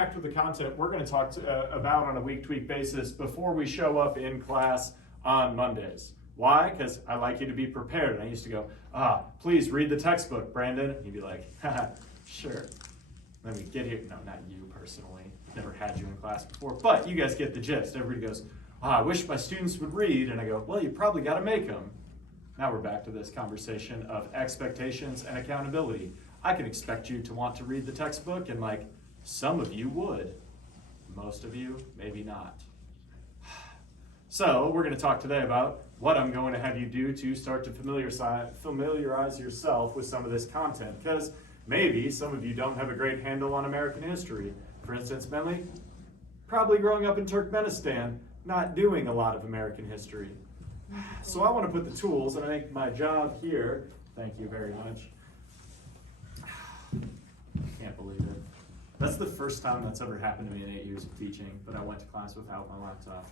interact with the content we're going to talk about on a week-to-week basis before we show up in class on Mondays. Why? Because I like you to be prepared. And I used to go, please read the textbook, Brandon. And you'd be like, haha, sure. Let me get here. No, not you personally. Never had you in class before. But you guys get the gist. Everybody goes, I wish my students would read. And I go, well, you probably got to make them. Now we're back to this conversation of expectations and accountability. I can expect you to want to read the textbook, and like some of you would. Most of you, maybe not. So we're going to talk today about what I'm going to have you do to start to familiarize yourself with some of this content, because maybe some of you don't have a great handle on American history. For instance, Bentley, probably growing up in Turkmenistan, not doing a lot of American history. So I want to put the tools, and I think my job here, thank you very much. Can't believe it. That's the first time that's ever happened to me in 8 years of teaching, but I went to class without my laptop.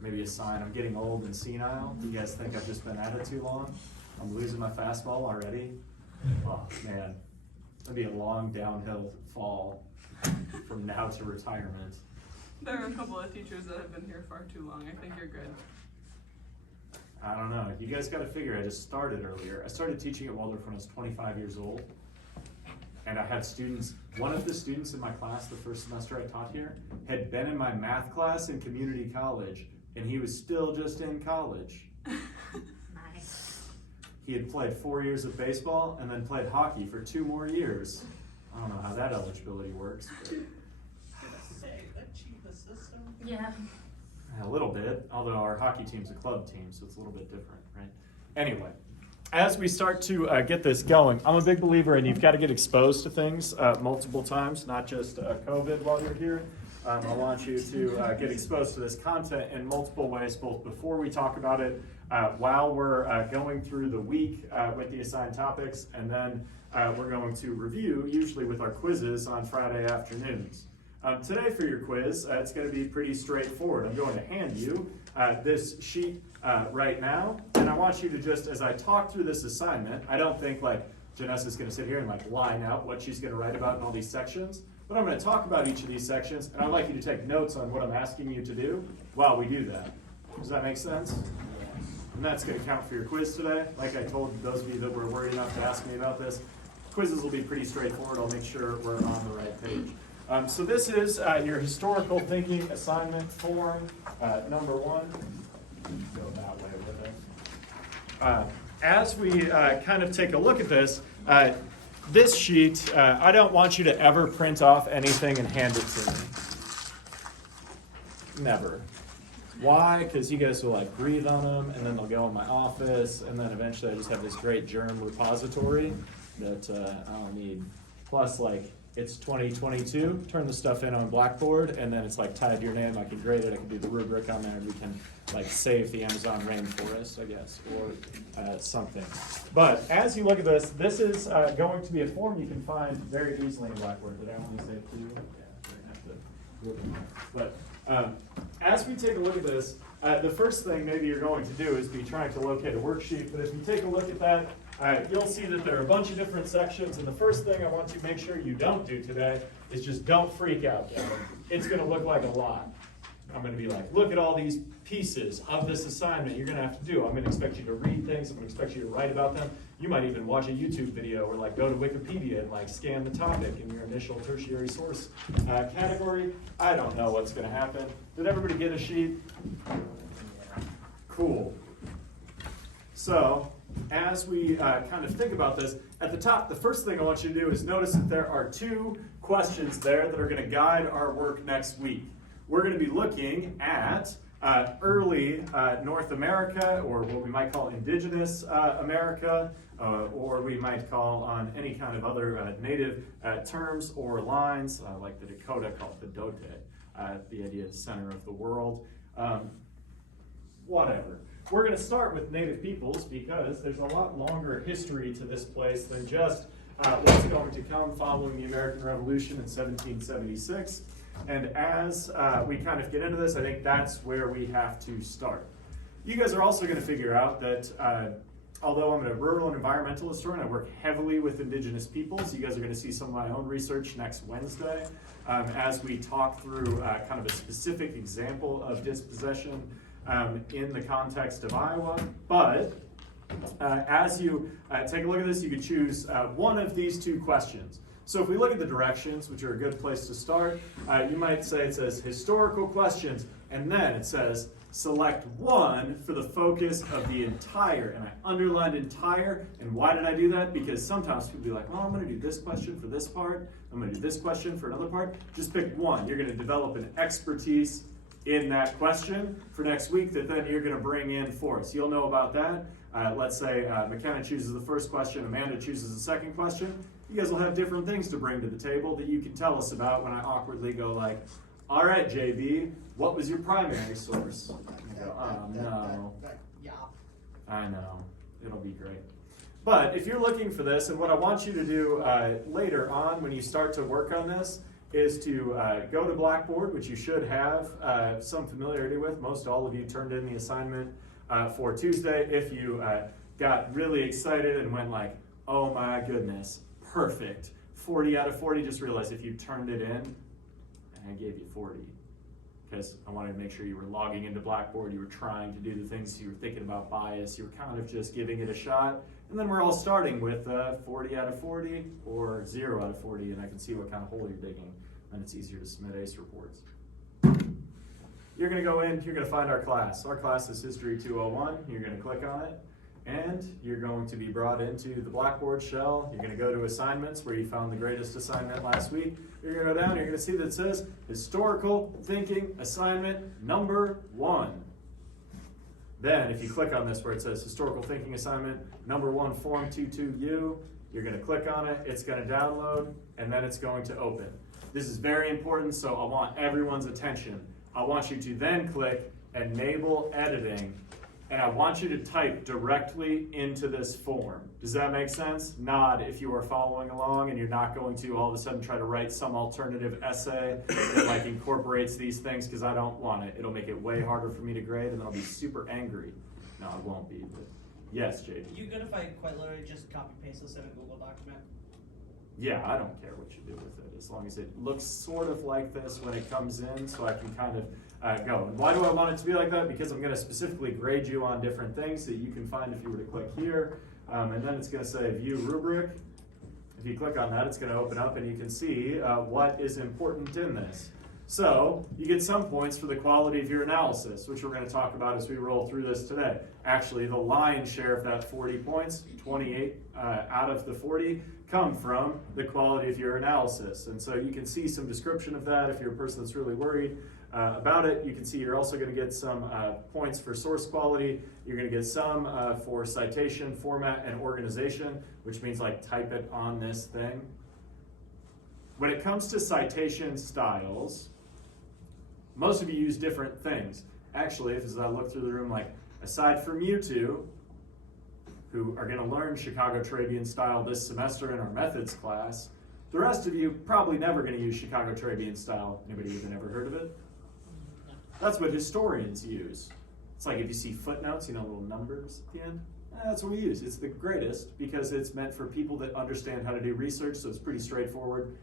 Maybe a sign I'm getting old and senile. You guys think I've just been at it too long? I'm losing my fastball already? Oh man, it'll be a long downhill fall from now to retirement. There are a couple of teachers that have been here far too long. I think you're good. I don't know. You guys got to figure I just started earlier. I started teaching at Waldorf when I was 25 years old. And I had students, one of the students in my class the first semester I taught here had been in my math class in community college, and he was still just in college. Nice. He had played 4 years of baseball and then played hockey for 2 more years. I don't know how that eligibility works. But Yeah. a little bit, although our hockey team's a club team, so it's a little bit different, right? Anyway, as we start to get this going, I'm a big believer in you've got to get exposed to things multiple times, not just COVID while you're here. I want you to get exposed to this content in multiple ways, both before we talk about it, while we're going through the week with the assigned topics, and then we're going to review, usually with our quizzes on Friday afternoons. Today for your quiz, it's going to be pretty straightforward. I'm going to hand you this sheet right now, and I want you to just, as I talk through this assignment, I don't think like Janessa's going to sit here and like line out what she's going to write about in all these sections, but I'm going to talk about each of these sections, and I'd like you to take notes on what I'm asking you to do while we do that. Does that make sense? And that's going to count for your quiz today. Like I told those of you that were worried enough to ask me about this, quizzes will be pretty straightforward. I'll make sure we're on the right page. So this is your historical thinking assignment form, number 1. Go that way with it. As we kind of take a look at this, this sheet, I don't want you to ever print off anything and hand it to me. Never. Why? Because you guys will like breathe on them, and then they'll go in my office, and then eventually I just have this great germ repository that I'll need. Plus, like, it's 2022, turn the stuff in on Blackboard, and then it's like tied to your name. I can grade it, I can do the rubric on there, and we can like save the Amazon rainforest, I guess, or something. But as you look at this, this is going to be a form you can find very easily in Blackboard. Did I only say 2? Yeah, I have to look at it. But as we take a look at this, the first thing maybe you're going to do is be trying to locate a worksheet. But if you take a look at that, you'll see that there are a bunch of different sections, and the first thing I want to make sure you don't do today is just don't freak out. It's going to look like a lot. I'm going to be like, look at all these pieces of this assignment you're going to have to do. I'm going to expect you to read things. I'm going to expect you to write about them. You might even watch a YouTube video or like go to Wikipedia and like scan the topic in your initial tertiary source category. I don't know what's going to happen. Did everybody get a sheet? Cool. So as we kind of think about this, at the top, the first thing I want you to do is notice that there are 2 questions there that are going to guide our work next week. We're going to be looking at early North America, or what we might call indigenous America, or we might call on any kind of other native terms or lines, like the Dakota called the Dote, the idea of center of the world, whatever. We're going to start with native peoples because there's a lot longer history to this place than just what's going to come following the American Revolution in 1776. And as we kind of get into this, I think that's where we have to start. You guys are also going to figure out that although I'm a rural and environmental historian, I work heavily with indigenous peoples. You guys are going to see some of my own research next Wednesday as we talk through kind of a specific example of dispossession in the context of Iowa. But as you take a look at this, you can choose one of these two questions. So if we look at the directions, which are a good place to start, you might say it says historical questions, and then it says select one for the focus of the entire, and I underlined entire, and why did I do that? Because sometimes people be like, well, I'm going to do this question for this part, I'm going to do this question for another part. Just pick one. You're going to develop an expertise in that question for next week that then you're going to bring in for us. You'll know about that. Let's say McKenna chooses the first question, Amanda chooses the second question. You guys will have different things to bring to the table that you can tell us about when I awkwardly go like, all right, JB, what was your primary source? You go, oh, no. Yeah. I know. It'll be great. But if you're looking for this, and what I want you to do later on when you start to work on this is to go to Blackboard, which you should have some familiarity with. Most all of you turned in the assignment for Tuesday. If you got really excited and went like, oh my goodness, perfect, 40 out of 40, just realize if you turned it in, and I gave you 40, because I wanted to make sure you were logging into Blackboard, you were trying to do the things, you were thinking about bias, you were kind of just giving it a shot, and then we're all starting with 40 out of 40 or 0 out of 40, and I can see what kind of hole you're digging, and it's easier to submit ACE reports. You're going to go in, you're going to find our class. Our class is History 201. You're going to click on it, and you're going to be brought into the Blackboard shell. You're going to go to assignments where you found the greatest assignment last week. You're going to go down, you're going to see that it says Historical Thinking Assignment number 1. Then if you click on this where it says Historical Thinking Assignment number 1 Form 22U, you're going to click on it, it's going to download, and then it's going to open. This is very important, so I want everyone's attention. I want you to then click Enable Editing, and I want you to type directly into this form. Does that make sense? Nod if you are following along and you're not going to all of a sudden try to write some alternative essay that like incorporates these things, because I don't want it. It'll make it way harder for me to grade, and then I'll be super angry. No, I won't be, but yes, JD. You good if I quite literally just copy paste this in a Google document? Yeah, I don't care what you do with it, as long as it looks sort of like this when it comes in, so I can kind of go. And why do I want it to be like that? Because I'm going to specifically grade you on different things that you can find if you were to click here. And then it's going to say View Rubric. If you click on that, it's going to open up and you can see what is important in this. So you get some points for the quality of your analysis, which we're going to talk about as we roll through this today. Actually, the lion's share of that 40 points, 28 out of the 40, come from the quality of your analysis. And so you can see some description of that if you're a person that's really worried about it. You can see you're also going to get some points for source quality. You're going to get some for citation, format, and organization, which means like type it on this thing. When it comes to citation styles, most of you use different things. Actually, as I look through the room, like aside from you two, who are going to learn Chicago Tribune style this semester in our methods class, the rest of you probably never going to use Chicago Tribune style. Anybody even ever heard of it? That's what historians use. It's like if you see footnotes, you know, little numbers at the end. That's what we use. It's the greatest because it's meant for people that understand how to do research, so it's pretty straightforward.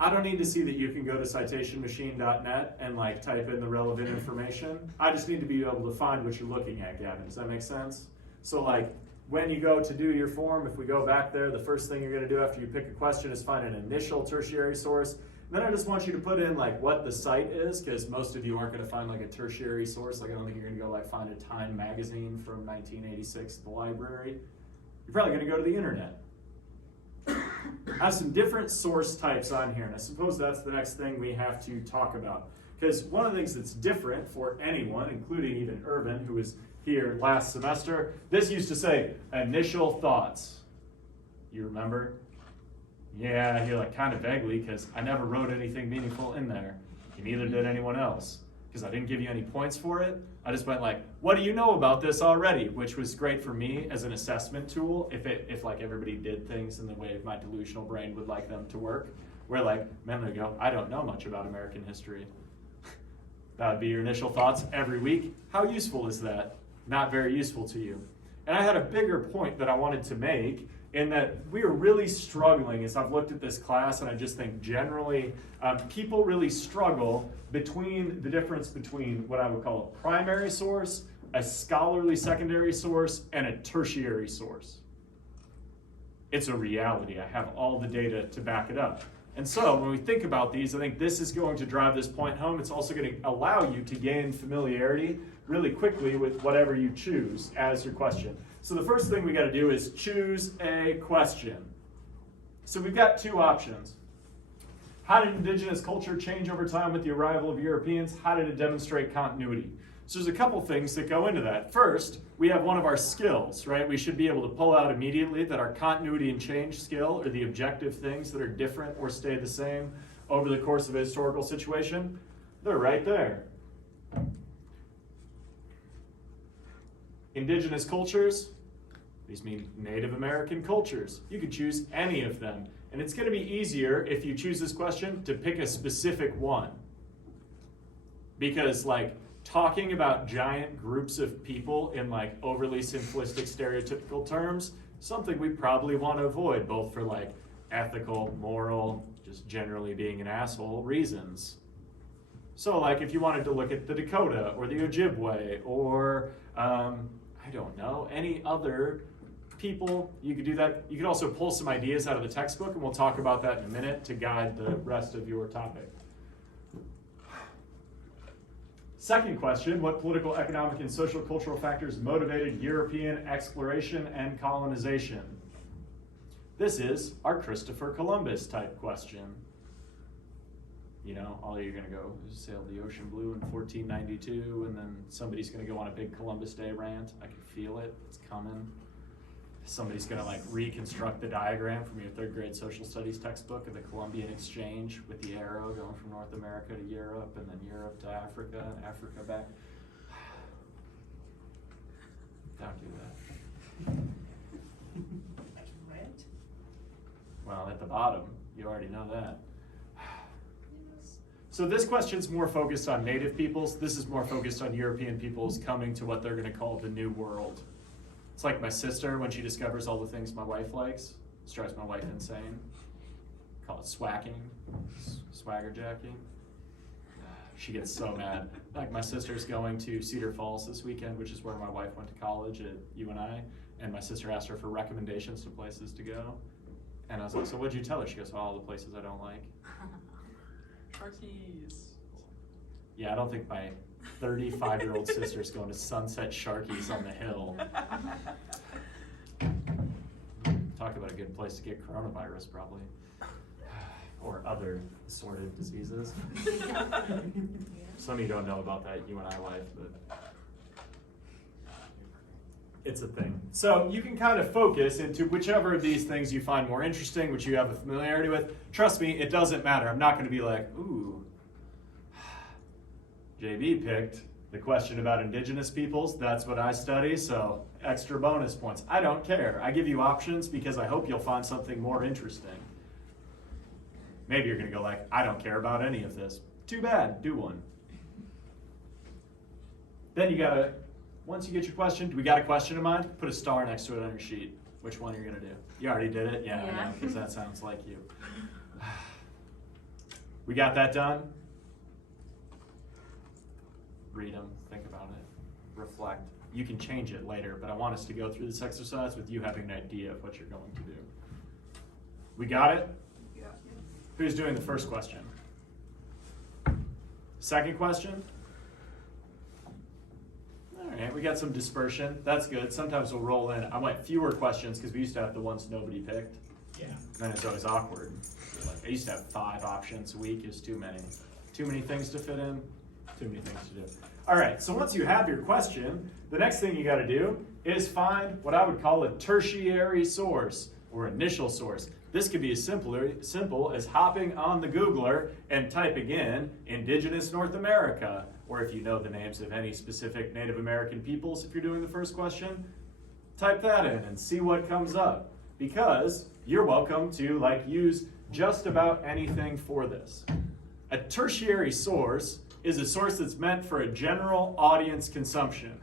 I don't need to see that you can go to citationmachine.net and like type in the relevant information. I just need to be able to find what you're looking at, Gavin. Does that make sense? So like when you go to do your form, if we go back there, the first thing you're going to do after you pick a question is find an initial tertiary source. Then I just want you to put in like what the site is, because most of you aren't going to find like a tertiary source. Like I don't think you're going to go like find a Time magazine from 1986 at the library. You're probably going to go to the internet. I have some different source types on here, and I suppose that's the next thing we have to talk about. Because one of the things that's different for anyone, including even Irvin, who was here last semester, this used to say initial thoughts. You remember? Yeah, you're like kind of vaguely, because I never wrote anything meaningful in there. And neither did anyone else, because I didn't give you any points for it. I just went like, what do you know about this already? Which was great for me as an assessment tool if like everybody did things in the way my delusional brain would like them to work. Where like, man, there you go, I don't know much about American history. That would be your initial thoughts every week. How useful is that? Not very useful to you. And I had a bigger point that I wanted to make in that we are really struggling as I've looked at this class, and I just think generally people really struggle between the difference between what I would call a primary source, a scholarly secondary source, and a tertiary source. It's a reality. I have all the data to back it up. And so when we think about these, I think this is going to drive this point home. It's also going to allow you to gain familiarity really quickly with whatever you choose as your question. So the first thing we got to do is choose a question. So we've got two options. How did indigenous culture change over time with the arrival of Europeans? How did it demonstrate continuity? So there's a couple things that go into that. First, we have one of our skills, right? We should be able to pull out immediately that our continuity and change skill are the objective things that are different or stay the same over the course of a historical situation. They're right there. Indigenous cultures, these mean Native American cultures. You could choose any of them. And it's going to be easier if you choose this question to pick a specific one. Because talking about giant groups of people in overly simplistic stereotypical terms, something we probably want to avoid, both for ethical, moral, just generally being an asshole reasons. So if you wanted to look at the Dakota or the Ojibwe or I don't know, any other people, you could do that. You could also pull some ideas out of the textbook, and we'll talk about that in a minute to guide the rest of your topic. Second question, what political, economic, and social cultural factors motivated European exploration and colonization? This is our Christopher Columbus type question. You know, all you're gonna go sail the ocean blue in 1492, and then somebody's gonna go on a big Columbus Day rant. I can feel it, it's coming. Somebody's gonna reconstruct the diagram from your third grade social studies textbook of the Columbian Exchange with the arrow going from North America to Europe, and then Europe to Africa, and Africa back. Don't do that. Rant? Well, at the bottom, you already know that. So this question's more focused on native peoples. This is more focused on European peoples coming to what they're gonna call the New World. It's like my sister when she discovers all the things my wife likes. It drives my wife insane. Call it swacking, swagger jacking. She gets so mad. My sister's going to Cedar Falls this weekend, which is where my wife went to college at UNI, and my sister asked her for recommendations to places to go. And I was like, so what'd you tell her? She goes, all the places I don't like. Sharkies. Yeah, I don't think my 35-year-old sister's going to Sunset Sharkies on the Hill. Talk about a good place to get coronavirus, probably. Or other assorted diseases. Some of you don't know about that UNI life, but it's a thing. So you can kind of focus into whichever of these things you find more interesting, which you have a familiarity with. Trust me, it doesn't matter. I'm not going to be like, ooh, JB picked the question about indigenous peoples. That's what I study, so extra bonus points. I don't care. I give you options because I hope you'll find something more interesting. Maybe you're going to go I don't care about any of this. Too bad. Do one. Then you got to, once you get your question, do we got a question in mind? Put a star next to it on your sheet. Which one you're going to do. You already did it? Yeah. I know, because that sounds like you. We got that done? Read them, think about it, reflect. You can change it later, but I want us to go through this exercise with you having an idea of what you're going to do. We got it? Yeah. Who's doing the first question? Second question? All right, we got some dispersion. That's good. Sometimes we'll roll in. I went fewer questions because we used to have the ones nobody picked. Yeah. Then it's always awkward. I used to have 5 options a week. Is too many. Too many things to fit in. Too many things to do. All right, so once you have your question, the next thing you got to do is find what I would call a tertiary source or initial source. This could be as simple as hopping on the Googler and typing in Indigenous North America, or if you know the names of any specific Native American peoples, if you're doing the first question, type that in and see what comes up. Because you're welcome to use just about anything for this. A tertiary source is a source that's meant for a general audience consumption.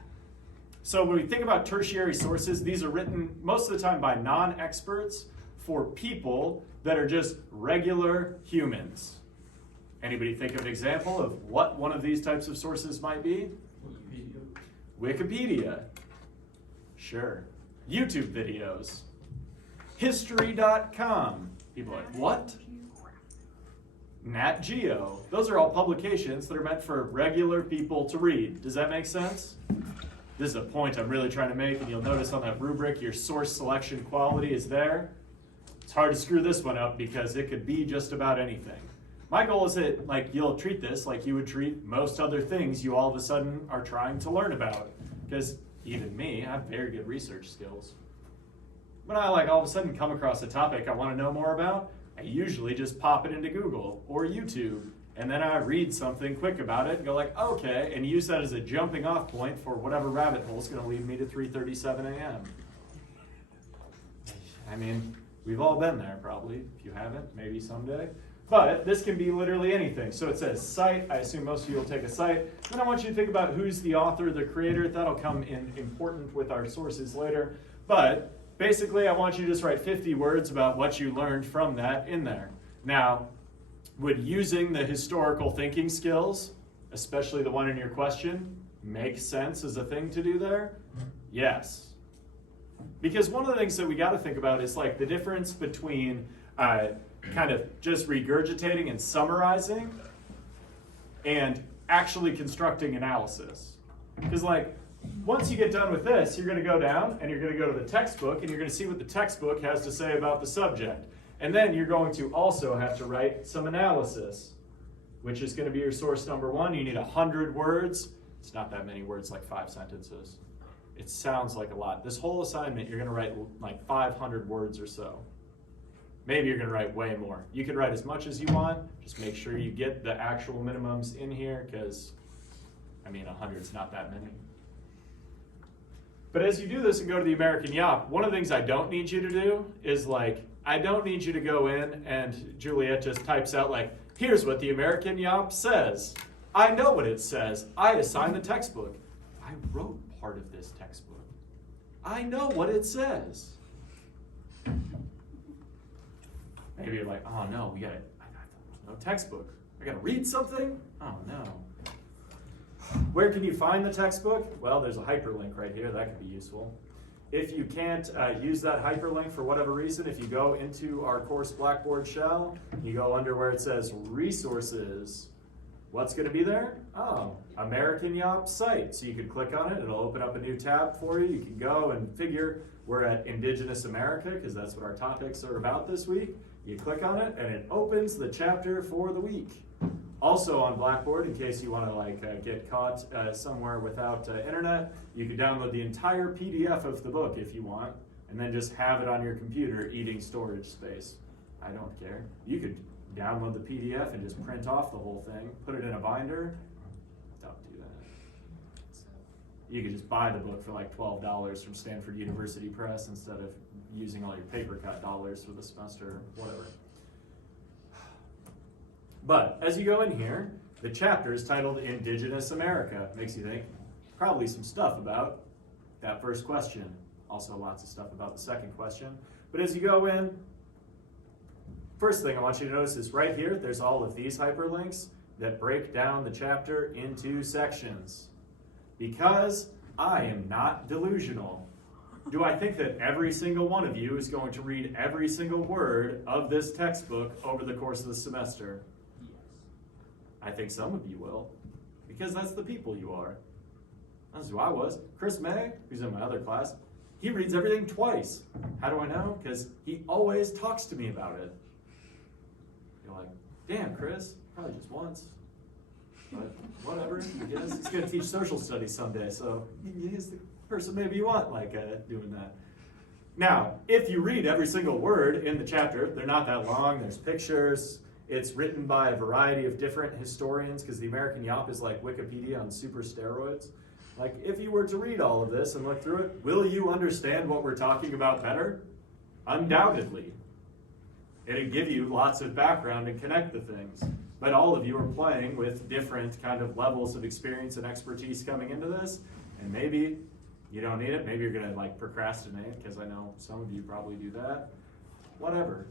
So when we think about tertiary sources, these are written most of the time by non-experts for people that are just regular humans. Anybody think of an example of what one of these types of sources might be? Wikipedia. Sure. YouTube videos. History.com. People are like, what? Nat Geo. Those are all publications that are meant for regular people to read. Does that make sense? This is a point I'm really trying to make, and you'll notice on that rubric your source selection quality is there. It's hard to screw this one up because it could be just about anything. My goal is that you'll treat this like you would treat most other things you all of a sudden are trying to learn about. Because even me, I have very good research skills. When I all of a sudden come across a topic I want to know more about, I usually just pop it into Google or YouTube, and then I read something quick about it and go okay, and use that as a jumping off point for whatever rabbit hole is going to lead me to 3:37 a.m. I mean, we've all been there probably. If you haven't, maybe someday. But this can be literally anything. So it says cite. I assume most of you will take a cite. Then I want you to think about who's the author, the creator. That'll come in important with our sources later. But basically, I want you to just write 50 words about what you learned from that in there. Now, would using the historical thinking skills, especially the one in your question, make sense as a thing to do there? Yes. Because one of the things that we got to think about is the difference between kind of just regurgitating and summarizing and actually constructing analysis. Because once you get done with this, you're going to go down and you're going to go to the textbook and you're going to see what the textbook has to say about the subject. And then you're going to also have to write some analysis, which is going to be your source number one. You need 100 words. It's not that many words, 5 sentences. It sounds like a lot. This whole assignment, you're going to write 500 words or so. Maybe you're going to write way more. You can write as much as you want. Just make sure you get the actual minimums in here because, 100 is not that many. But as you do this and go to the American Yop, one of the things I don't need you to do is I don't need you to go in and Juliet just types out here's what the American Yop says. I know what it says. I assigned the textbook. I wrote part of this textbook. I know what it says. Maybe you're oh no, no textbook. I gotta read something? Oh no. Where can you find the textbook? Well, there's a hyperlink right here. That could be useful. If you can't use that hyperlink for whatever reason, if you go into our course Blackboard shell, you go under where it says resources. What's going to be there? Oh, American Yop site. So you can click on it. It'll open up a new tab for you. You can go and figure we're at Indigenous America because that's what our topics are about this week. You click on it and it opens the chapter for the week. Also on Blackboard, in case you want to get caught somewhere without internet, you can download the entire PDF of the book if you want, and then just have it on your computer eating storage space. I don't care. You could download the PDF and just print off the whole thing, put it in a binder. Don't do that. You could just buy the book for $12 from Stanford University Press instead of using all your paper cut dollars for the semester or whatever. But as you go in here, the chapter is titled Indigenous America. Makes you think probably some stuff about that first question. Also lots of stuff about the second question. But as you go in, first thing I want you to notice is right here, there's all of these hyperlinks that break down the chapter into sections. Because I am not delusional. Do I think that every single one of you is going to read every single word of this textbook over the course of the semester? I think some of you will, because that's the people you are. That's who I was. Chris May, who's in my other class, he reads everything twice. How do I know? Because he always talks to me about it. You're like, damn, Chris, probably just once. But whatever, I guess. He's going to teach social studies someday, so he's the person maybe you want doing that. Now, if you read every single word in the chapter, they're not that long, there's pictures. It's written by a variety of different historians because the American Yop is like Wikipedia on super steroids. If you were to read all of this and look through it, will you understand what we're talking about better? Undoubtedly. It'd give you lots of background and connect the things. But all of you are playing with different kind of levels of experience and expertise coming into this, and maybe You don't need it. Maybe you're gonna like procrastinate, because I know some of you probably do that. Whatever.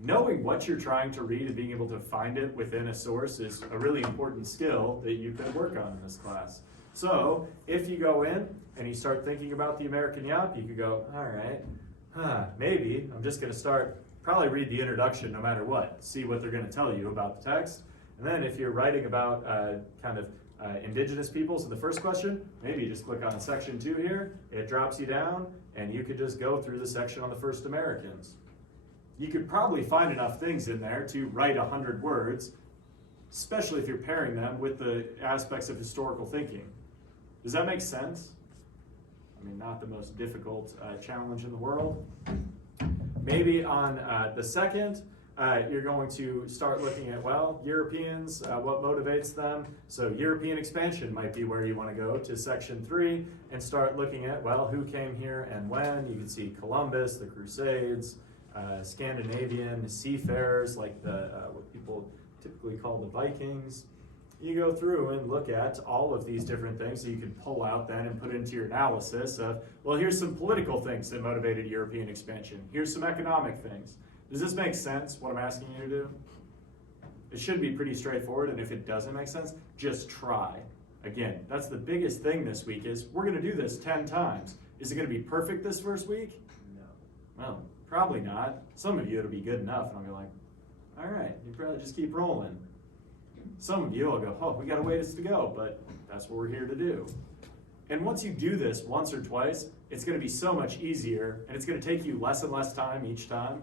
Knowing what you're trying to read and being able to find it within a source is a really important skill that you can work on in this class. So if you go in and you start thinking about the American Yawp, you could go, all right, maybe I'm just gonna probably read the introduction no matter what, see what they're gonna tell you about the text. And then if you're writing about indigenous peoples in the first question, maybe you just click on section 2 here, it drops you down, and you could just go through the section on the first Americans. You could probably find enough things in there to write 100 words, especially if you're pairing them with the aspects of historical thinking. Does that make sense? I mean, not the most difficult challenge in the world. Maybe on the second, you're going to start looking at, well, Europeans, what motivates them. So European expansion might be where you want to go to section 3 and start looking at, well, who came here and when. You can see Columbus, the Crusades, Scandinavian seafarers like what people typically call the Vikings. You go through and look at all of these different things so you can pull out then and put into your analysis of, well, here's some political things that motivated European expansion. Here's some economic things. Does this make sense, what I'm asking you to do? It should be pretty straightforward, and if it doesn't make sense, just try. Again, that's the biggest thing this week is we're gonna do this 10 times. Is it gonna be perfect this first week? No. Well, probably not. Some of you it'll be good enough, and I'll be like, all right, you probably just keep rolling. Some of you will go, oh, we got a ways to go, but that's what we're here to do. And once you do this once or twice, it's gonna be so much easier, and it's gonna take you less and less time each time,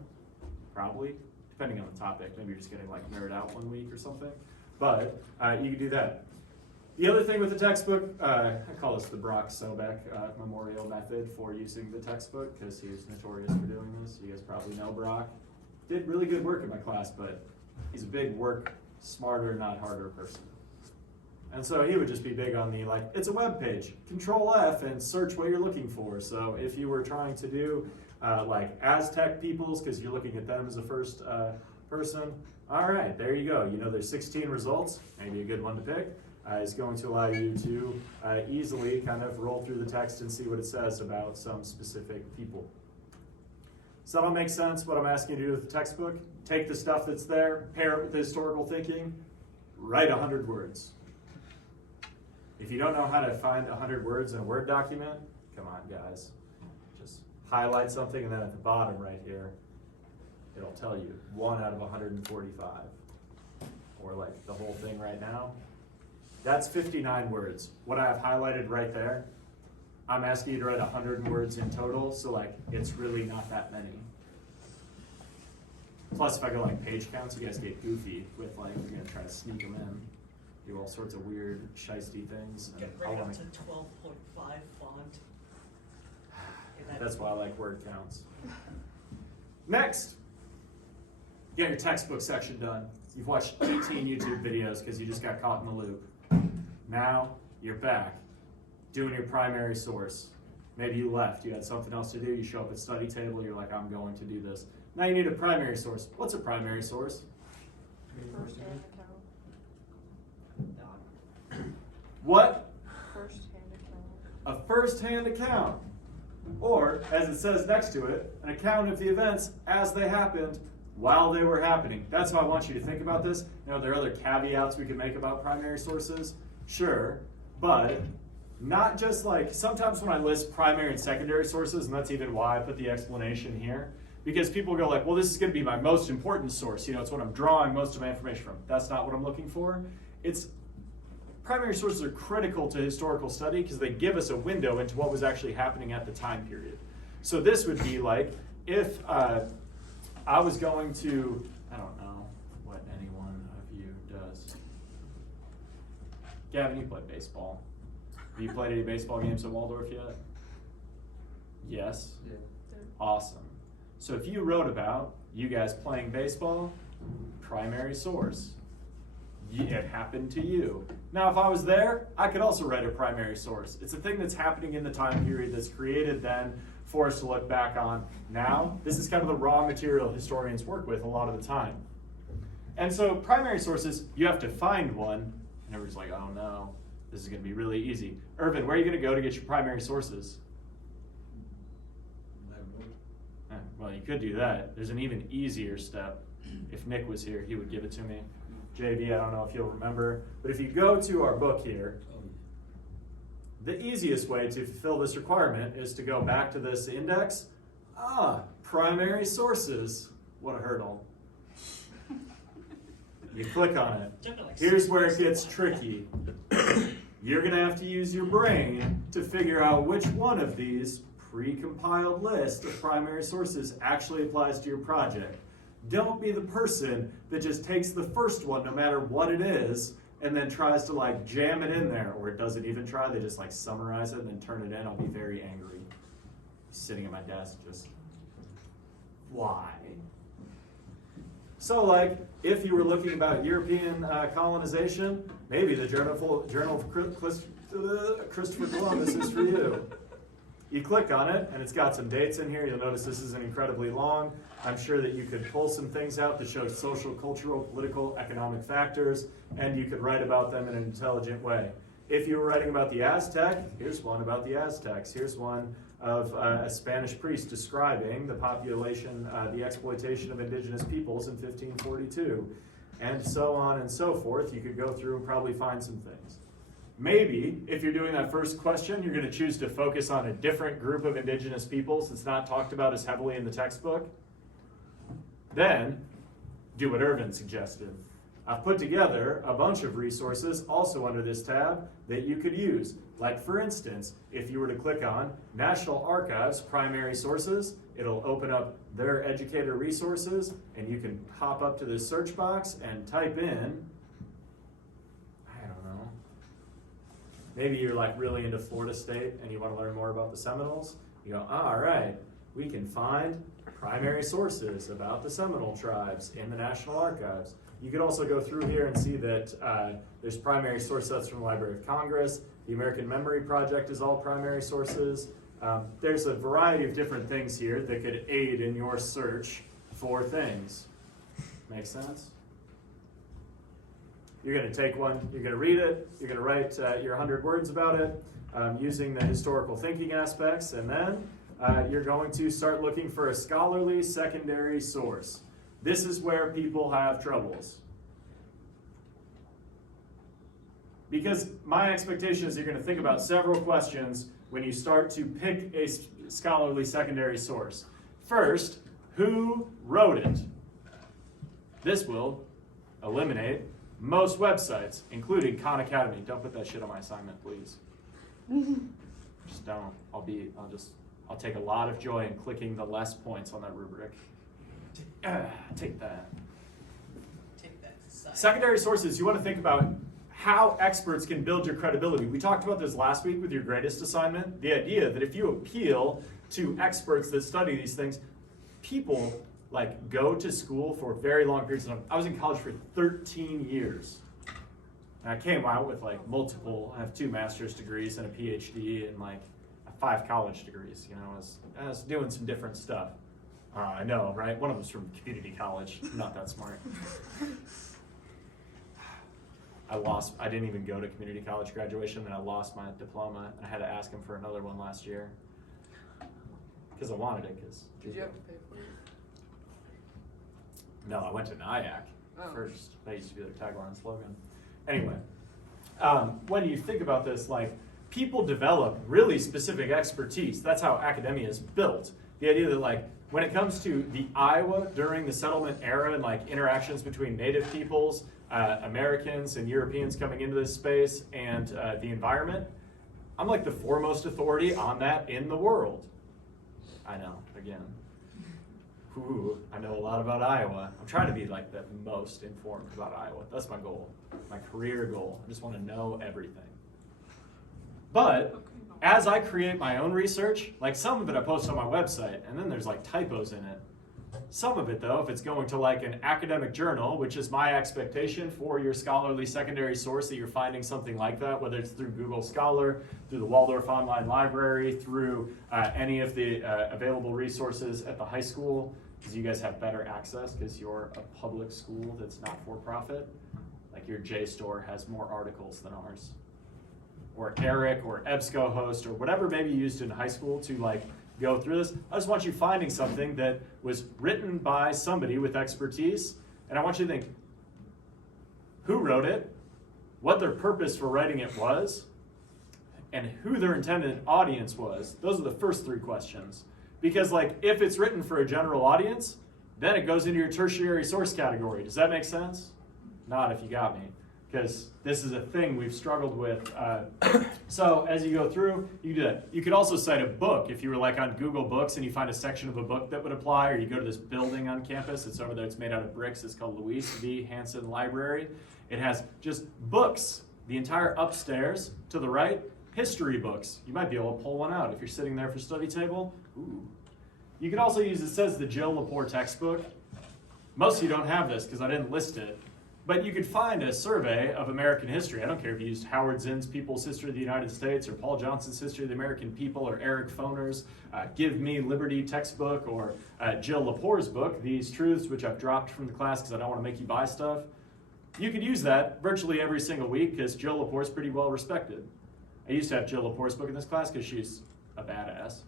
probably, depending on the topic. Maybe you're just getting like nerd out one week or something, but you can do that. The other thing with the textbook, I call this the Brock Sobek memorial method for using the textbook, because he was notorious for doing this. You guys probably know Brock. Did really good work in my class, but he's a big work smarter, not harder person. And so he would just be big on the, like, it's a web page, Control F and search what you're looking for. So if you were trying to do like Aztec peoples, because you're looking at them as a first person, all right, there you go. You know there's 16 results, maybe a good one to pick. Is going to allow you to easily kind of roll through the text and see what it says about some specific people. Does that all make sense, what I'm asking you to do with the textbook? Take the stuff that's there, pair it with the historical thinking, write 100 words. If you don't know how to find 100 words in a Word document, come on, guys. Just highlight something, and then at the bottom right here, it'll tell you 1 out of 145. Or like the whole thing right now. That's 59 words. What I have highlighted right there, I'm asking you to write 100 words in total, so like it's really not that many. Plus, if I go like page counts, you guys get goofy with like, you're gonna try to sneak them in, do all sorts of weird, shiesty things. Get right up to 12.5 font. That's why I like word counts. Next, you got your textbook section done. You've watched 18 YouTube videos because you just got caught in the loop. Now you're back doing your primary source. Maybe you left, you had something else to do, you show up at study table, you're like, I'm going to do this. Now you need a primary source. What's a primary source? First-hand account. What? First-hand account. A first-hand account. Or, as it says next to it, an account of the events as they happened while they were happening. That's how I want you to think about this. You know, there are other caveats we can make about primary sources. Sure, but not just like, sometimes when I list primary and secondary sources, and that's even why I put the explanation here, because people go like, well, this is gonna be my most important source, you know, it's what I'm drawing most of my information from. That's not what I'm looking for. Primary sources are critical to historical study because they give us a window into what was actually happening at the time period. So this would be like, if I was going to, I don't know what any one of you does. Gavin, you play baseball. Have you played any baseball games at Waldorf yet? Yes? Yeah. Awesome. So if you wrote about you guys playing baseball, primary source. It happened to you. Now, if I was there, I could also write a primary source. It's a thing that's happening in the time period that's created then for us to look back on now. This is kind of the raw material historians work with a lot of the time. And so primary sources, you have to find one. And everybody's like, oh no. This is gonna be really easy. Irvin, where are you gonna go to get your primary sources? Well, you could do that. There's an even easier step. If Nick was here, he would give it to me. JV, I don't know if you'll remember, but if you go to our book here, the easiest way to fulfill this requirement is to go back to this index. Primary sources. What a hurdle. You click on it. Here's where it gets tricky. You're gonna have to use your brain to figure out which one of these pre-compiled list of primary sources actually applies to your project. Don't be the person that just takes the first one no matter what it is and then tries to like jam it in there, or it doesn't even try, they just like summarize it and then turn it in. I'll be very angry. Sitting at my desk just, why? So like, if you were looking about European colonization, maybe the Journal of Christopher Columbus is for you. You click on it, and it's got some dates in here. You'll notice this isn't incredibly long. I'm sure that you could pull some things out that show social, cultural, political, economic factors, and you could write about them in an intelligent way. If you were writing about the Aztec, here's one about the Aztecs. Here's one of a Spanish priest describing the population, the exploitation of indigenous peoples in 1542, and so on and so forth. You could go through and probably find some things. Maybe, if you're doing that first question, you're going to choose to focus on a different group of indigenous peoples that's not talked about as heavily in the textbook. Then, do what Irvin suggested. I've put together a bunch of resources also under this tab that you could use. Like for instance, if you were to click on National Archives Primary Sources, it'll open up their educator resources, and you can hop up to this search box and type in, I don't know, maybe you're like really into Florida State and you want to learn more about the Seminoles. You go, all right, we can find primary sources about the Seminole tribes in the National Archives. You could also go through here and see that there's primary source sets from the Library of Congress. The American Memory Project is all primary sources. There's a variety of different things here that could aid in your search for things. Make sense? You're going to take one, you're going to read it, you're going to write your 100 words about it using the historical thinking aspects, and then you're going to start looking for a scholarly secondary source. This is where people have troubles. Because my expectation is you're going to think about several questions when you start to pick a scholarly secondary source. First, who wrote it? This will eliminate most websites, including Khan Academy. Don't put that shit on my assignment, please. Just don't. I'll take a lot of joy in clicking the less points on that rubric. Take that. Take that aside. Secondary sources, you want to think about how experts can build your credibility. We talked about this last week with your greatest assignment. The idea that if you appeal to experts that study these things, people like go to school for very long periods of time. I was in college for 13 years. And I came out with like multiple, I have 2 master's degrees and a PhD and like 5 college degrees. You know, I was doing some different stuff. I know, right? One of them's from community college. I'm not that smart. I didn't even go to community college graduation, and I lost my diploma, and I had to ask him for another one last year. Because I wanted it, Did you have to pay for it? No, I went to NIAC first. That used to be their tagline slogan. Anyway, when you think about this, like, people develop really specific expertise. That's how academia is built. The idea that, like, when it comes to the Iowa during the settlement era and like interactions between native peoples, Americans and Europeans coming into this space, and the environment, I'm like the foremost authority on that in the world. I know, again. Ooh, I know a lot about Iowa. I'm trying to be like the most informed about Iowa. That's my goal, my career goal. I just want to know everything. But as I create my own research, like some of it I post on my website, and then there's like typos in it. Some of it though, if it's going to like an academic journal, which is my expectation for your scholarly secondary source, that you're finding something like that, whether it's through Google Scholar, through the Waldorf Online Library, through any of the available resources at the high school, because you guys have better access because you're a public school that's not for profit. Like your JSTOR has more articles than ours. or Eric or EBSCOhost or whatever maybe you used in high school to like go through this. I just want you finding something that was written by somebody with expertise, and I want you to think, who wrote it, what their purpose for writing it was, and who their intended audience was. Those are the first three questions. Because like, if it's written for a general audience, then it goes into your tertiary source category. Does that make sense? Not if you got me, because this is a thing we've struggled with. So as you go through, you do that. You could also cite a book if you were like on Google Books and you find a section of a book that would apply, or you go to this building on campus. It's over there. It's made out of bricks. It's called Louise V. Hanson Library. It has just books, the entire upstairs to the right, history books. You might be able to pull one out if you're sitting there for study table. Ooh. You could also use, it says the Jill Lepore textbook. Most of you don't have this because I didn't list it. But you could find a survey of American history. I don't care if you used Howard Zinn's People's History of the United States or Paul Johnson's History of the American People or Eric Foner's Give Me Liberty textbook or Jill Lepore's book, These Truths, which I've dropped from the class because I don't want to make you buy stuff. You could use that virtually every single week because Jill Lepore's pretty well respected. I used to have Jill Lepore's book in this class because she's a badass.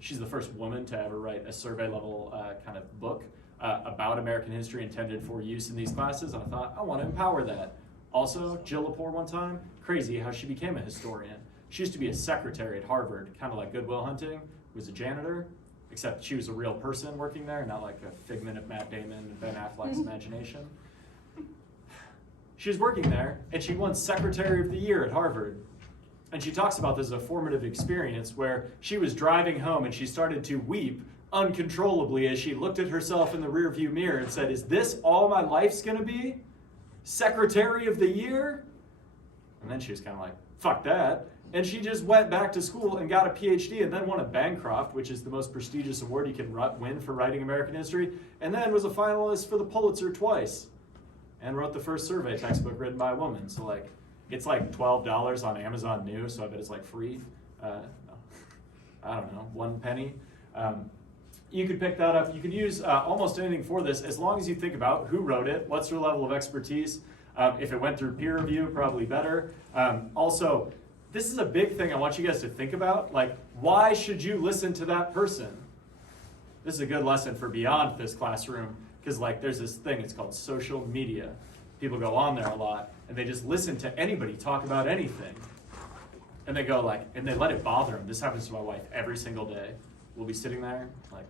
She's the first woman to ever write a survey level kind of book about American history intended for use in these classes, and I thought, I want to empower that. Also, Jill Lepore one time, crazy how she became a historian. She used to be a secretary at Harvard, kind of like Good Will Hunting, was a janitor, except she was a real person working there, not like a figment of Matt Damon and Ben Affleck's imagination. She was working there, and she won Secretary of the Year at Harvard. And she talks about this as a formative experience where she was driving home and she started to weep uncontrollably as she looked at herself in the rearview mirror and said, is this all my life's gonna be? Secretary of the Year? And then she was kind of like, fuck that. And she just went back to school and got a PhD and then won a Bancroft, which is the most prestigious award you can win for writing American history, and then was a finalist for the Pulitzer twice and wrote the first survey textbook written by a woman. So like, it's like $12 on Amazon New, so I bet it's like free. No. I don't know, 1 penny. You could pick that up. You could use almost anything for this as long as you think about who wrote it, what's their level of expertise. If it went through peer review, probably better. Also, this is a big thing I want you guys to think about. Like, why should you listen to that person? This is a good lesson for beyond this classroom, because like there's this thing, it's called social media. People go on there a lot, and they just listen to anybody talk about anything. And they go like, and they let it bother them. This happens to my wife every single day. We'll be sitting there, like,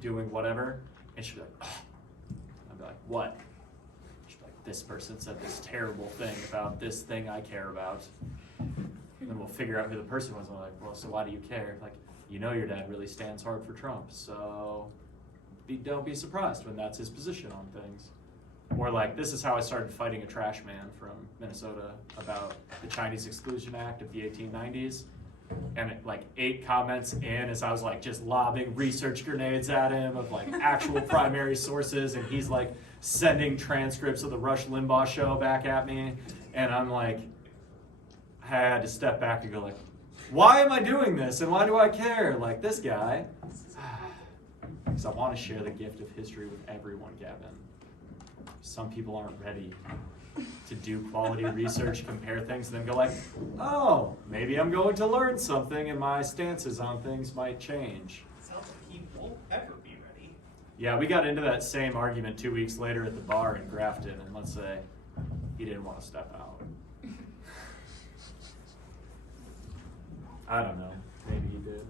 doing whatever, and she'll be like, oh. I'll be like, what? She'll be like, this person said this terrible thing about this thing I care about. And then we'll figure out who the person was. I'm like, well, so why do you care? Like, you know your dad really stands hard for Trump, so don't be surprised when that's his position on things. Or like, this is how I started fighting a trash man from Minnesota about the Chinese Exclusion Act of the 1890s. And it, like 8 comments in as I was like just lobbing research grenades at him of like actual primary sources, and he's like sending transcripts of the Rush Limbaugh show back at me, and I'm like, I had to step back and go like, why am I doing this and why do I care? Like this guy, because I want to share the gift of history with everyone, Gavin. Some people aren't ready to do quality research, compare things, and then go like, oh, maybe I'm going to learn something and my stances on things might change. Sounds like he won't ever be ready. Yeah, we got into that same argument 2 weeks later at the bar in Grafton, and let's say he didn't want to step out. I don't know, maybe he did.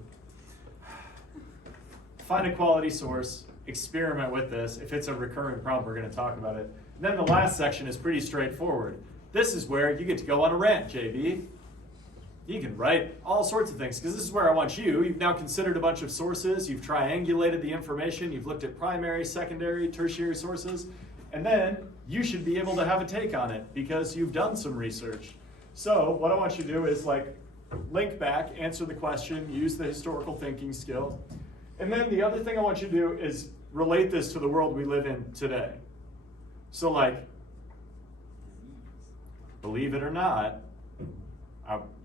Find a quality source, experiment with this. If it's a recurring problem, we're going to talk about it. Then the last section is pretty straightforward. This is where you get to go on a rant, JB. You can write all sorts of things, because this is where I want you. You've now considered a bunch of sources. You've triangulated the information. You've looked at primary, secondary, tertiary sources. And then you should be able to have a take on it, because you've done some research. So what I want you to do is like link back, answer the question, use the historical thinking skill. And then the other thing I want you to do is relate this to the world we live in today. So like, believe it or not,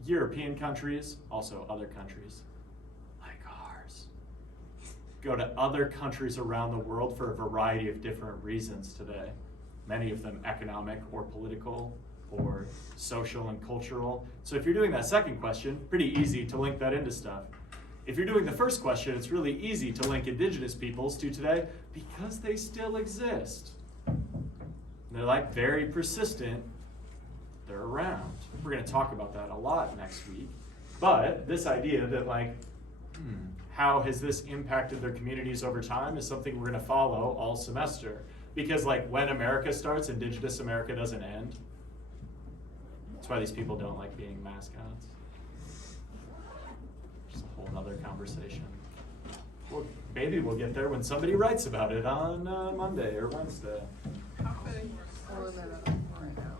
European countries, also other countries, like ours, go to other countries around the world for a variety of different reasons today. Many of them economic or political. or social and cultural. So if you're doing that second question, pretty easy to link that into stuff. If you're doing the first question, it's really easy to link indigenous peoples to today because they still exist. They're like very persistent. They're around. We're going to talk about that a lot next week. But this idea that like, how has this impacted their communities over time is something we're going to follow all semester. Because like when America starts, Indigenous America doesn't end. That's why these people don't like being mascots. Just a whole nother conversation. Well, maybe we'll get there when somebody writes about it on Monday or Wednesday. How fitting. Or that right now.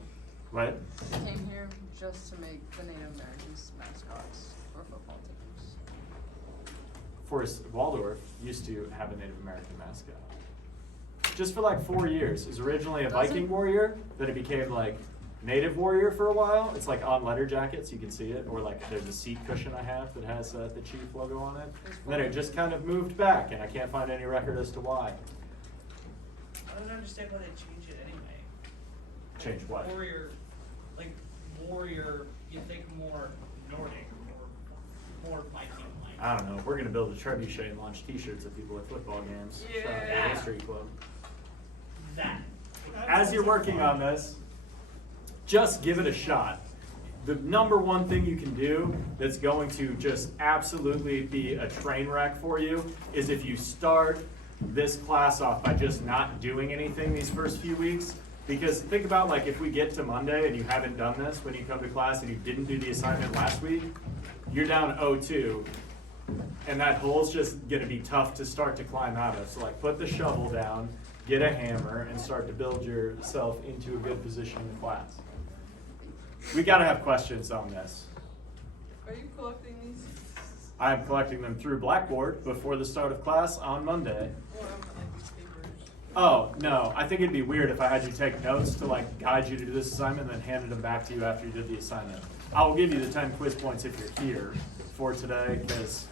What? Came here just to make the Native Americans mascots for football teams. Forrest Waldorf used to have a Native American mascot. Just for like 4 years. It was originally a Does Viking it? warrior, then it became like Native warrior for a while. It's like on letter jackets, you can see it. Or like there's a seat cushion I have that has the chief logo on it. And then it just kind of moved back, and I can't find any record as to why. I don't understand why they change it anyway. Change what? Warrior, you think more Nordic or more Viking-like. I don't know. We're gonna build a trebuchet and launch T-shirts at people at football games. Shout out to Yeah. the History Club. That. As you're working on this, just give it a shot. The number one thing you can do that's going to just absolutely be a train wreck for you is if you start this class off by just not doing anything these first few weeks. Because think about like if we get to Monday and you haven't done this when you come to class and you didn't do the assignment last week, you're down 0-2. And that hole's just gonna be tough to start to climb out of. So like put the shovel down, get a hammer, and start to build yourself into a good position in the class. We gotta have questions on this. Are you collecting these? I'm collecting them through Blackboard before the start of class on Monday. Or like these papers? Oh, no, I think it'd be weird if I had you take notes to like guide you to do this assignment and then handed them back to you after you did the assignment. I will give you the 10 quiz points if you're here for today because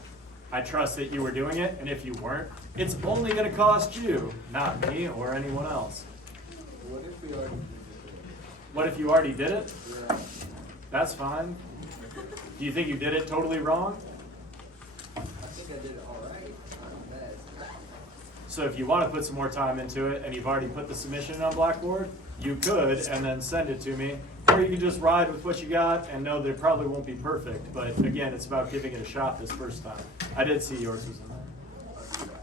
I trust that you were doing it, and if you weren't, it's only gonna cost you, not me or anyone else. What if we already What if you already did it? did it? That's fine. Do you think you did it totally wrong? I think I did it all right. Not bad. So if you want to put some more time into it and you've already put the submission on Blackboard, you could and then send it to me. Or you can just ride with what you got and know that it probably won't be perfect. But again, it's about giving it a shot this first time. I did see yours was in there.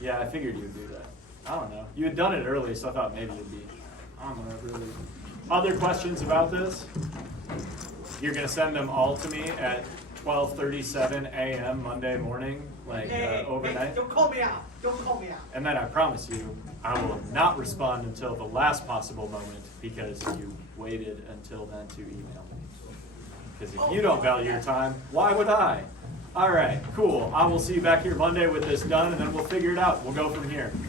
Yeah, I figured you would do that. I don't know. You had done it early, so I thought maybe you'd be on there really. Other questions about this? You're going to send them all to me at 12:37 a.m. Monday morning, like overnight? Don't call me out. Don't call me out. And then I promise you, I will not respond until the last possible moment because you waited until then to email me. Because if you don't value your time, why would I? All right, cool. I will see you back here Monday with this done, and then we'll figure it out. We'll go from here.